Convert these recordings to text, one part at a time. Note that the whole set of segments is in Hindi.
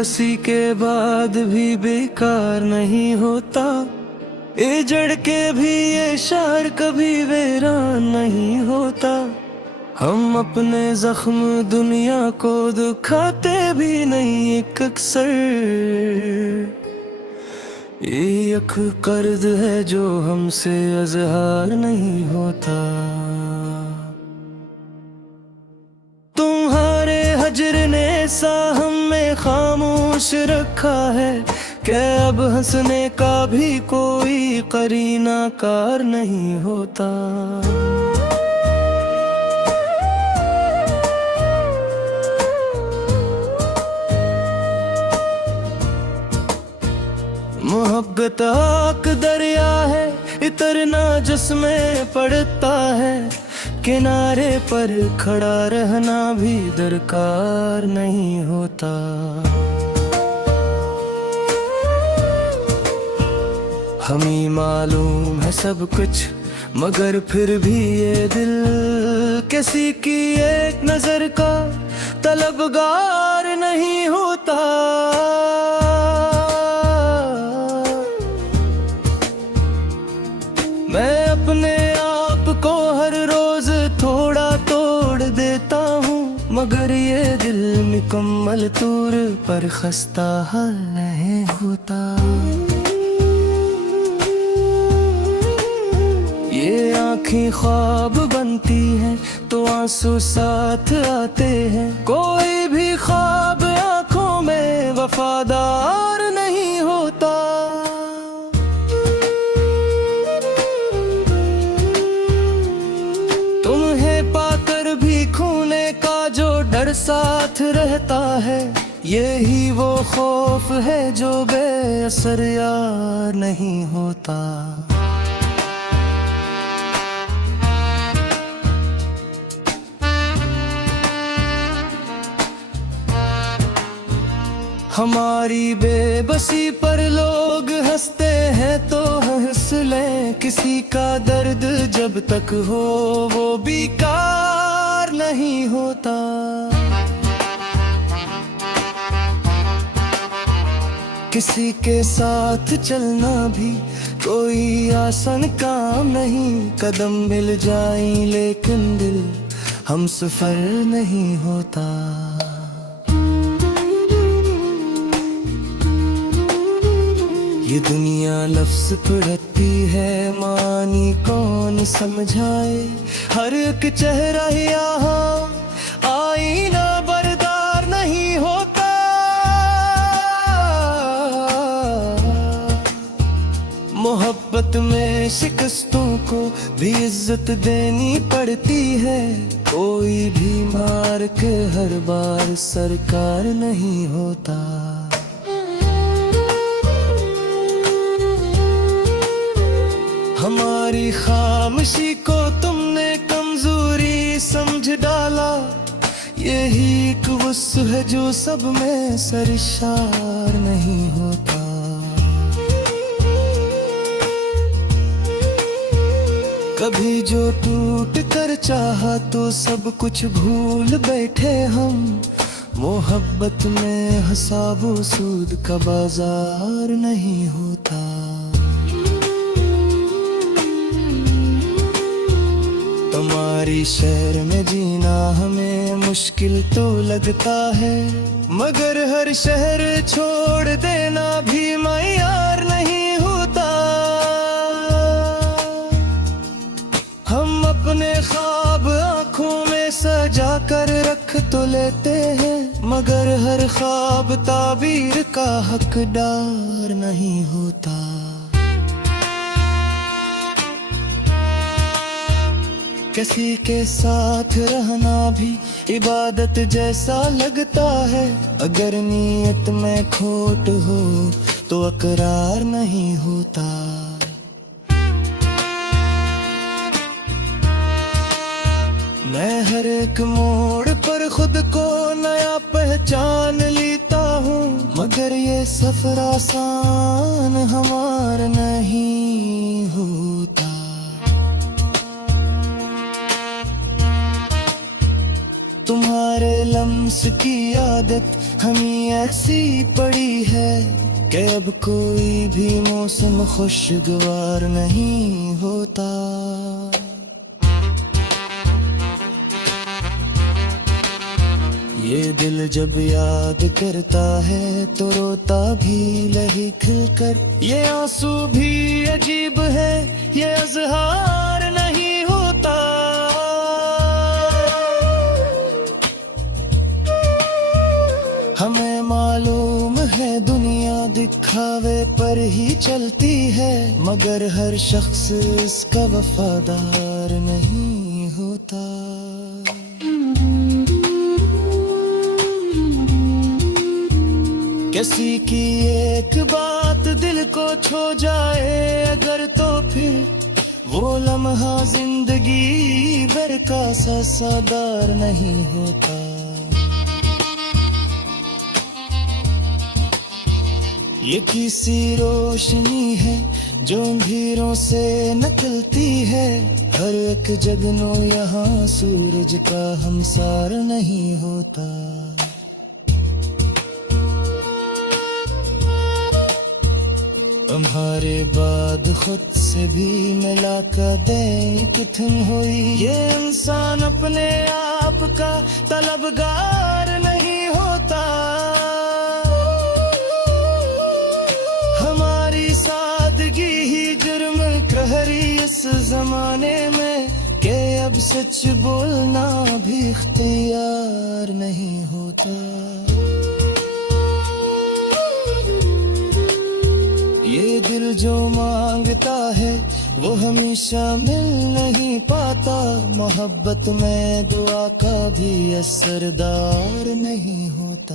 कसी के बाद भी बेकार नहीं होता, ये जड़ के भी ये शार कभी वीरान नहीं होता। हम अपने जख्म दुनिया को दुखाते भी नहीं एक अक्सर, ये एक कर्ज है जो हमसे अज़हार नहीं होता। तुम्हारे हजर ने सा हमें खामोश रखा है, क्या अब हंसने का भी कोई करीना कार नहीं होता। मोहब्बत आक दरिया है, इतना जिसमें पड़ता है, किनारे पर खड़ा रहना भी दरकार नहीं होता। हमें मालूम है सब कुछ, मगर फिर भी ये दिल किसी की एक नजर का तलबगार नहीं होता। मैं अपने आप को हर रोज थोड़ा तोड़ देता हूँ, मगर ये दिल मुकम्मल तूर पर खस्ता हाल नहीं होता। ये आँखें ख्वाब बनती हैं तो आंसू साथ आते हैं, कोई भी ख्वाब आँखों में वफादार नहीं होता। तुम्हें पाकर भी खोने का जो डर साथ रहता है, यही वो खौफ है जो बेअसर यार नहीं होता। हमारी बेबसी पर लोग हंसते हैं तो हंस लें, किसी का दर्द जब तक हो वो बेकार नहीं होता। किसी के साथ चलना भी कोई आसान काम नहीं, कदम मिल जाए लेकिन दिल हम सफर नहीं होता। ये दुनिया लफ्ज़ पढ़ती है, मानी कौन समझाए, हर एक चेहरा यहाँ आईना बरदार नहीं होता। मोहब्बत में शिकस्तों को भी इज्जत देनी पड़ती है, कोई भी मार के हर बार सरकार नहीं होता। हमारी खामोशी को तुमने कमजोरी समझ डाला, यही एक वस्फ है जो सब में सरशार नहीं होता। कभी जो टूट कर चाहा तो सब कुछ भूल बैठे हम, मोहब्बत में हिसाबो सूद का बाजार नहीं होता। तुम्हारी शहर में जीना हमें मुश्किल तो लगता है, मगर हर शहर छोड़ देना भी मयार नहीं होता। हम अपने ख्वाब आँखों में सजा कर रख तो लेते हैं, मगर हर ख्वाब ताबीर का हकदार नहीं होता। किसी के साथ रहना भी इबादत जैसा लगता है, अगर नीयत में खोट हो तो अकरार नहीं होता। मैं हर एक मोड़ पर खुद को नया पहचान लेता हूँ, मगर ये सफर आसान हमारा नहीं होता। तुम्हारे लम्स की आदत हमें ऐसी पड़ी है कि अब कोई भी मौसम खुशगवार नहीं होता। ये दिल जब याद करता है तो रोता भी लही खिलकर। ये आंसू भी अजीब है, ये इजहार नहीं होता। हमें मालूम है दुनिया दिखावे पर ही चलती है, मगर हर शख्स इसका वफादार नहीं होता। किसी की एक बात दिल को छू जाए अगर, तो फिर वो लम्हा जिंदगी भर का सादार नहीं होता। ये किसी रोशनी है जो अंधेरों से निकलती है, हर एक जगनो यहाँ सूरज का हमसार नहीं होता। तुम्हारे बाद खुद से भी मिला कर दे कितन हुई, ये इंसान अपने आप का तलबगार नहीं होता। हमारी सादगी ही जुर्म कहरी इस जमाने में, के अब सच बोलना भी इख्तियार नहीं होता। ये दिल जो मांगता है वो हमेशा मिल नहीं पाता, मोहब्बत में दुआ का भी असरदार नहीं होता।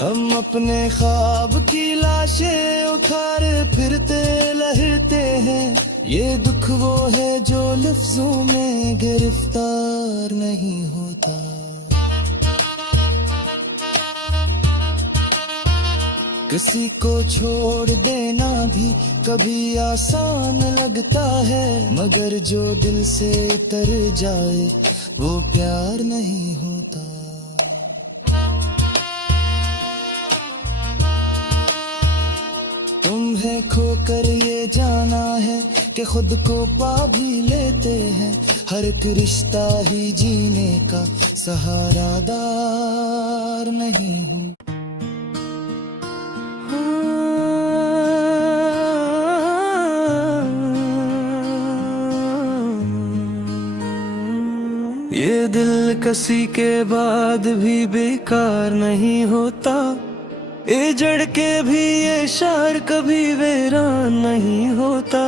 हम अपने ख्वाब की लाशें उखाड़ फिरते लहरते हैं, ये दुख वो है जो लफ्जों में गिरफ्तार नहीं होता। किसी को छोड़ देना भी कभी आसान लगता है, मगर जो दिल से उतर जाए वो प्यार नहीं होता। तुम्हें खोकर ये जाना है कि खुद को पा भी लेते हैं, हर एक रिश्ता ही जीने का सहारादार नहीं हूँ। ये दिल किसी के बाद भी बेकार नहीं होता, ये जड़ के भी ये शार कभी वीरान नहीं होता।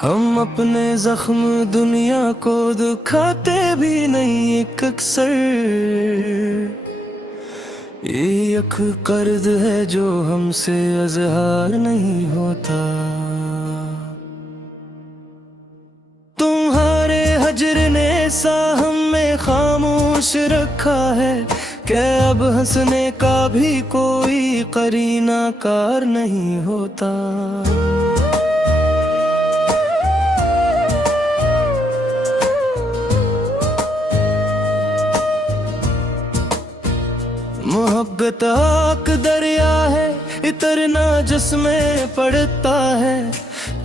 हम अपने जख्म दुनिया को दुखाते भी नहीं एक अक्सर, ये एक कर्ज है जो हमसे अजहार नहीं होता। तुम्हारे हजर ने सा हमें खामोश रखा है, क्या अब हंसने का भी कोई करीना कार नहीं होता। मोहब्बत आक दरिया है, इतना जिसमें पड़ता है,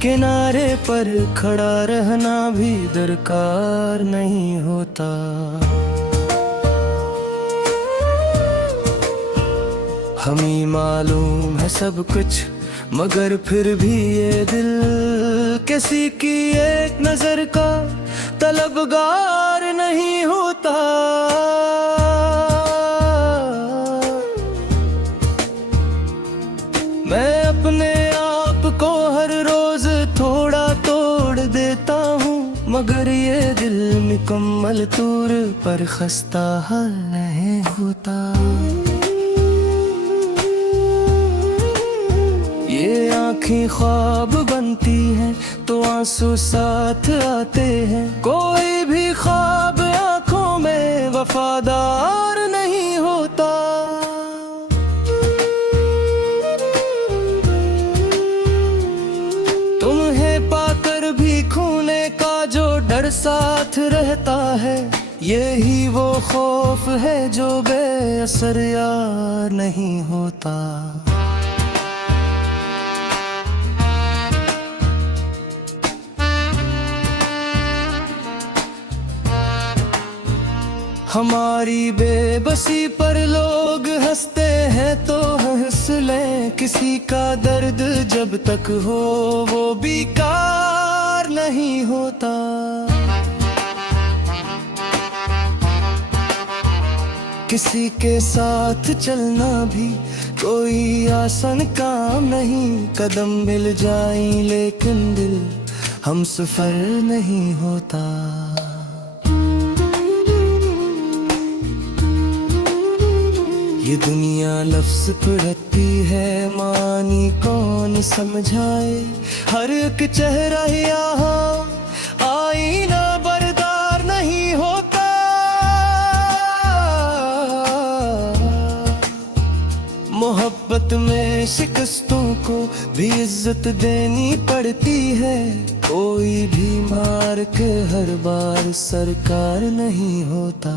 किनारे पर खड़ा रहना भी दरकार नहीं होता। हमें मालूम है सब कुछ, मगर फिर भी ये दिल किसी की एक नजर का तलबगार नहीं होता। मैं अपने आप को हर रोज थोड़ा तोड़ देता हूँ, मगर ये दिल मुकम्मल तौर पर खस्ता हाल नहीं होता। ये आँखें ख्वाब बनती हैं तो आंसू साथ आते हैं, कोई भी ख्वाब आँखों में वफादार नहीं होता। तुम्हें पाकर भी खोने का जो डर साथ रहता है, यही वो खौफ है जो बेअसर यार नहीं होता। हमारी बेबसी पर लोग हंसते हैं तो हंस लें, किसी का दर्द जब तक हो वो बेकार नहीं होता। किसी के साथ चलना भी कोई आसान काम नहीं, कदम मिल जाए लेकिन दिल हम सफर नहीं होता। ये दुनिया लफ्ज पढ़ती है, मानी कौन समझाए। हर एक चेहरा यहाँ आईना बरदार नहीं होता। मोहब्बत में शिकस्तों को भी इज्जत देनी पड़ती है, कोई भी मार के हर बार सरकार नहीं होता।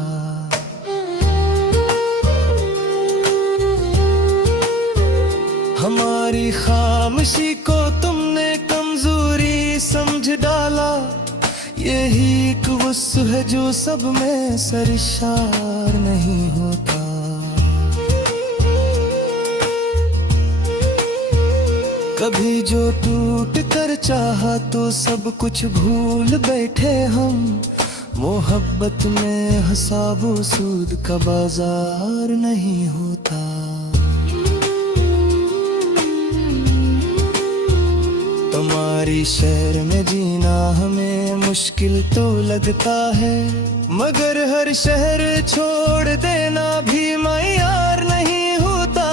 हमारी खामोशी को तुमने कमजोरी समझ डाला, यही एक गुस्सा है जो सब में सरशार नहीं होता। कभी जो टूट कर चाहा तो सब कुछ भूल बैठे हम, मोहब्बत में हिसाबो सूद का बाजार नहीं होता। तुम्हारी शहर में जीना हमें मुश्किल तो लगता है, मगर हर शहर छोड़ देना भी मयार नहीं होता।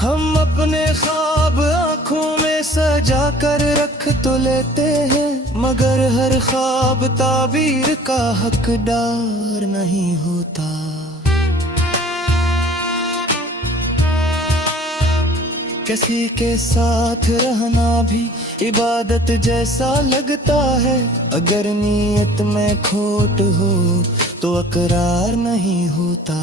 हम अपने ख्वाब आँखों में सजा कर रख तो लेते हैं, मगर हर ख्वाब ताबीर का हकदार नहीं होता। किसी के साथ रहना भी इबादत जैसा लगता है, अगर नीयत में खोट हो तो अकरार नहीं होता।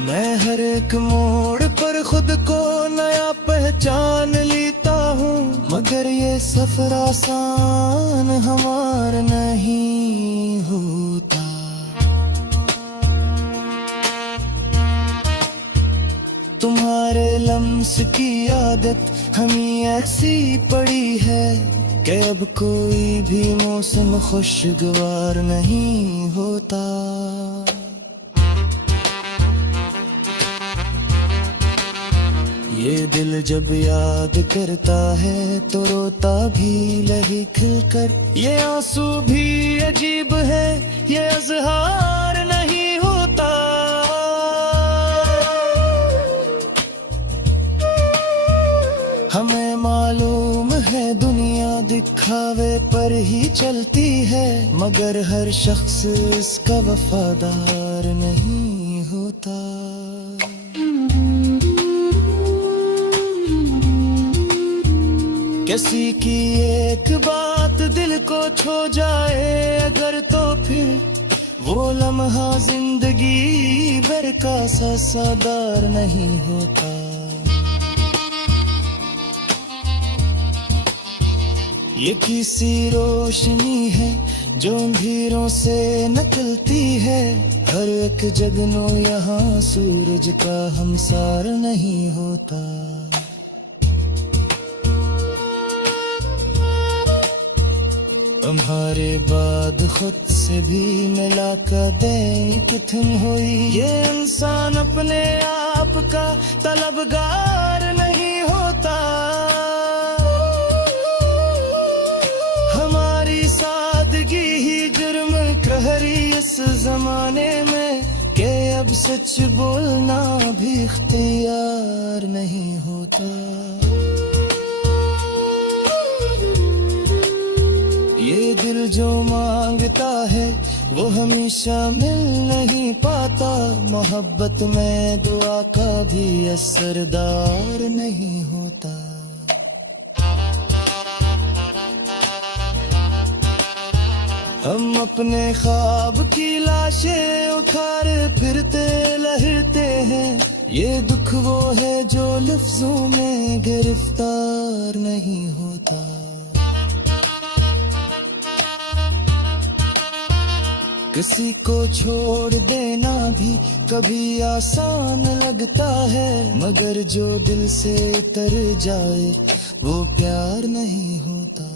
मैं हर एक मोड़ पर खुद को नया पहचान लेता हूँ, मगर ये सफर आसान हमारा नहीं होता। तुम्हारे लम्स की आदत हमें ऐसी पड़ी है कि अब कोई भी मौसम खुशगवार नहीं होता। ये दिल जब याद करता है तो रोता भी लही खिलकर, ये आंसू भी अजीब है, ये इज़हार नहीं होता। हमें मालूम है दुनिया दिखावे पर ही चलती है, मगर हर शख्स इसका वफादार नहीं होता। किसी की एक बात दिल को छू जाए अगर, तो फिर वो लम्हा जिंदगी भर का सादार नहीं होता। ये किसी रोशनी है जो अंधेरों से निकलती है, हर एक जगनो यहाँ सूरज का हमसार नहीं होता। तुम्हारे बाद खुद से भी मिला कर दे कितन हुई, ये इंसान अपने आप का तलबगार नहीं होता। हमारी सादगी ही जुर्म कहरी इस जमाने में, के अब सच बोलना भी इख्तियार नहीं होता। ये दिल जो मांगता है वो हमेशा मिल नहीं पाता। मोहब्बत में दुआ का भी असरदार नहीं होता। हम अपने ख्वाब की लाशें उखाड़ फिरते लहरते हैं। ये दुख वो है जो लफ्जों में गिरफ्तार नहीं होता। किसी को छोड़ देना भी कभी आसान लगता है, मगर जो दिल से उतर जाए वो प्यार नहीं होता।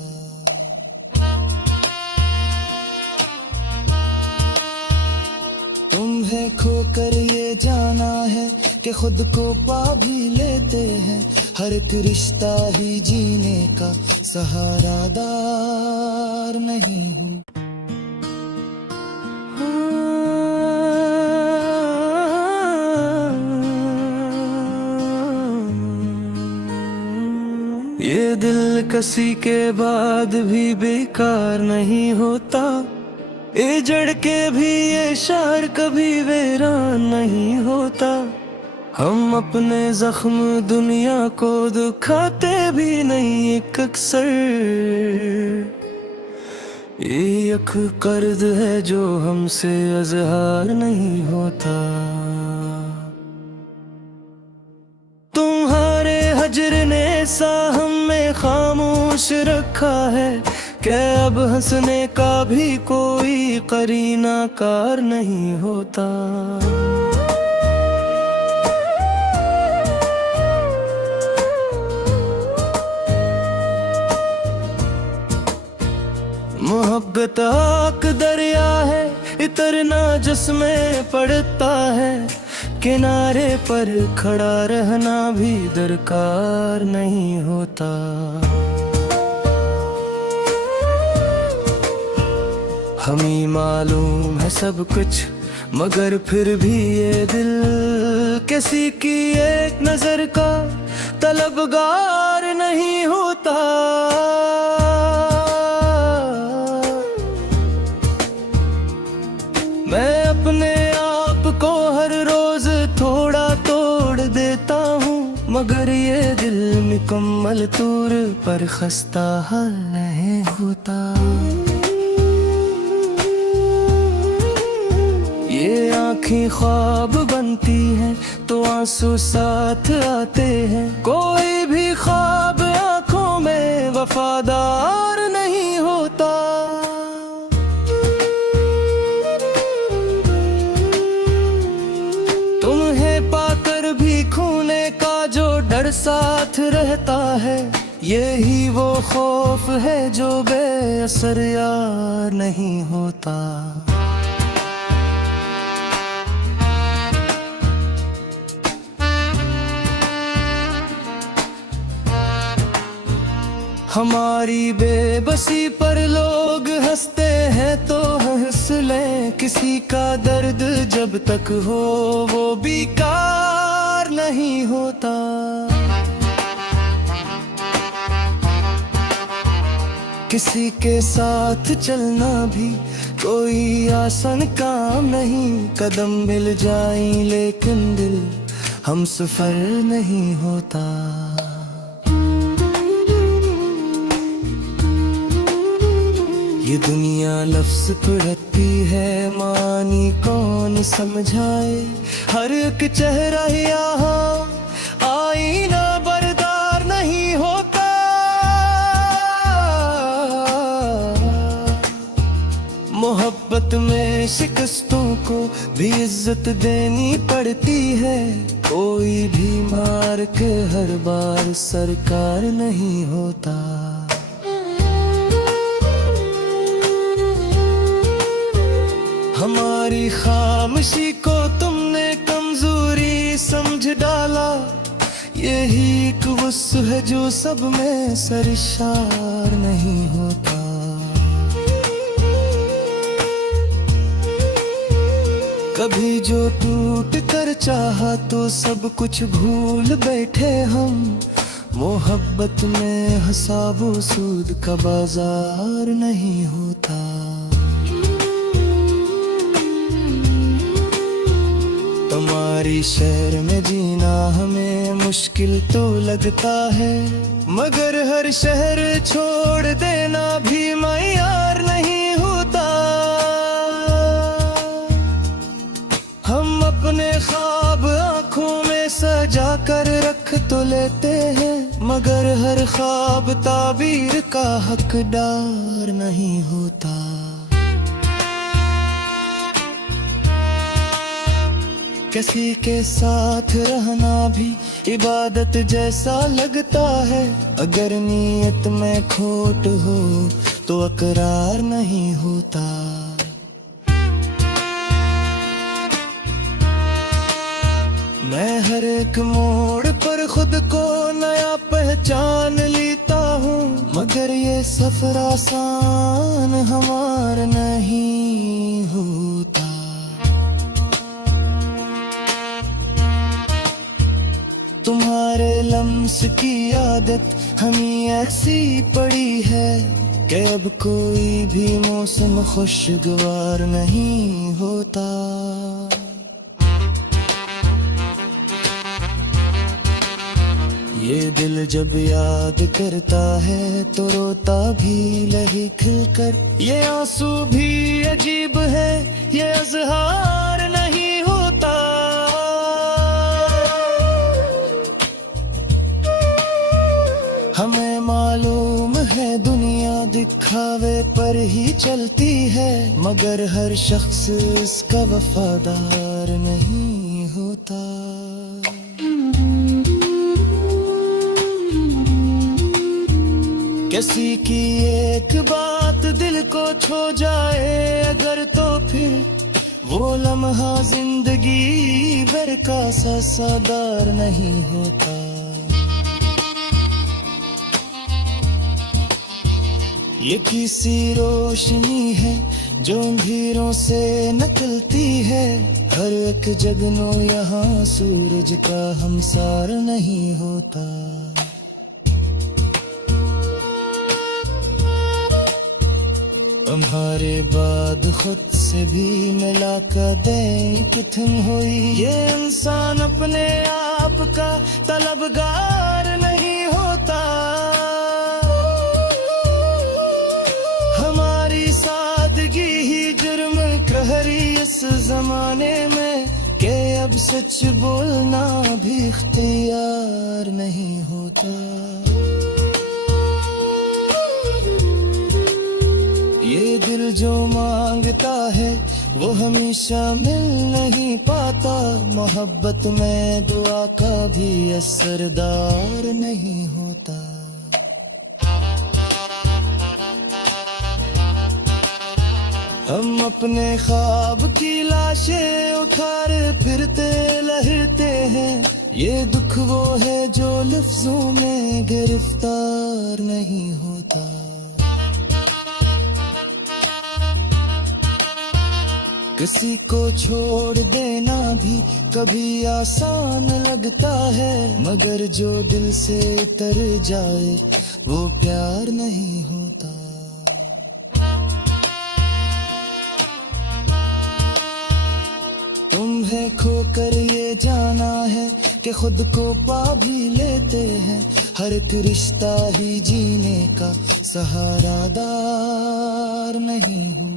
तुम्हें खोकर ये जाना है कि खुद को पा भी लेते हैं। हर एक रिश्ता ही जीने का सहारादार नहीं हूँ। ये दिल कसी के बाद भी बेकार नहीं होता। ये जड़ के भी ये शार कभी वीरान नहीं होता। हम अपने जख्म दुनिया को दुखाते भी नहीं एक अक्सर। ये एक कर्ज है जो हमसे अज़हार नहीं होता। तुम्हारे हजर ने सा हमें खामोश रखा है कि अब हंसने का भी कोई करीना कार नहीं होता। मोहब्बत आक दरिया है, इतना जिसमें पड़ता है। किनारे पर खड़ा रहना भी दरकार नहीं होता। हमें मालूम है सब कुछ, मगर फिर भी ये दिल किसी की एक नजर का तलबगार नहीं होता। मैं अपने आप को हर रोज थोड़ा तोड़ देता हूँ, मगर ये दिल मुकम्मल तौर पर खस्ता हाल नहीं होता। ये आँखें ख्वाब बनती हैं तो आंसू साथ आते हैं। कोई भी ख्वाब आँखों में वफादार नहीं होता। तुम्हें पाकर भी खोने का जो डर साथ रहता है, यही वो खौफ है जो बेअसर यार नहीं होता। हमारी बेबसी पर लोग हंसते हैं तो हंस लें। किसी का दर्द जब तक हो वो बेकार नहीं होता। किसी के साथ चलना भी कोई आसान काम नहीं। कदम मिल जाए लेकिन दिल हम सफर नहीं होता। ये दुनिया लफ्ज़ पढ़ती है, मानी कौन समझाए। हर एक चेहरा यहाँ आईना बरदार नहीं होता। मोहब्बत में शिकस्तों को भी इज्जत देनी पड़ती है। कोई भी मार के हर बार सरकार नहीं होता। हमारी खामोशी को तुमने कमजोरी समझ डाला। यही एक वस्फ है जो सब में सरशार नहीं होता। कभी जो टूट कर चाहा तो सब कुछ भूल बैठे हम। मोहब्बत में हसाबो सूद का बाजार नहीं होता। तुम्हारी शहर में जीना हमें मुश्किल तो लगता है, मगर हर शहर छोड़ देना भी मयार नहीं होता। हम अपने ख्वाब आँखों में सजा कर रख तो लेते हैं, मगर हर ख्वाब ताबीर का हकदार नहीं होता। किसी के साथ रहना भी इबादत जैसा लगता है, अगर नीयत में खोट हो तो अकरार नहीं होता। मैं हर एक मोड़ पर खुद को नया पहचान लेता हूँ, मगर ये सफर आसान हमारा नहीं होता। तुम्हारे लम्स की आदत हमें ऐसी पड़ी है कि अब कोई भी मौसम खुशगवार नहीं होता। ये दिल जब याद करता है तो रोता भी लही खिलकर। ये आंसू भी अजीब है, ये इज़हार नहीं होता। हमें मालूम है दुनिया दिखावे पर ही चलती है, मगर हर शख्स इसका वफादार नहीं होता। किसी की एक बात दिल को छू जाए अगर, तो फिर वो लम्हा जिंदगी भर का सादार नहीं होता। ये किसी रोशनी है जो अंधेरों से निकलती है, हर एक जगनो यहाँ सूरज का हमसार नहीं होता। तुम्हारे बाद खुद से भी मिला कर दे कितन हुई, ये इंसान अपने आप का तलबगार नहीं होता। हमारी सादगी ही जुर्म कहरी इस जमाने में, के अब सच बोलना भी इख्तियार नहीं होता। ये दिल जो मांगता है वो हमेशा मिल नहीं पाता, मोहब्बत में दुआ का भी असरदार नहीं होता। हम अपने ख्वाब की लाशें उखाड़ फिरते लहरते हैं, ये दुख वो है जो लफ्जों में गिरफ्तार नहीं होता। किसी को छोड़ देना भी कभी आसान लगता है, मगर जो दिल से उतर जाए वो प्यार नहीं होता। तुम्हें खोकर ये जाना है कि खुद को पा भी लेते हैं, हर एक रिश्ता ही जीने का सहारादार नहीं हूँ।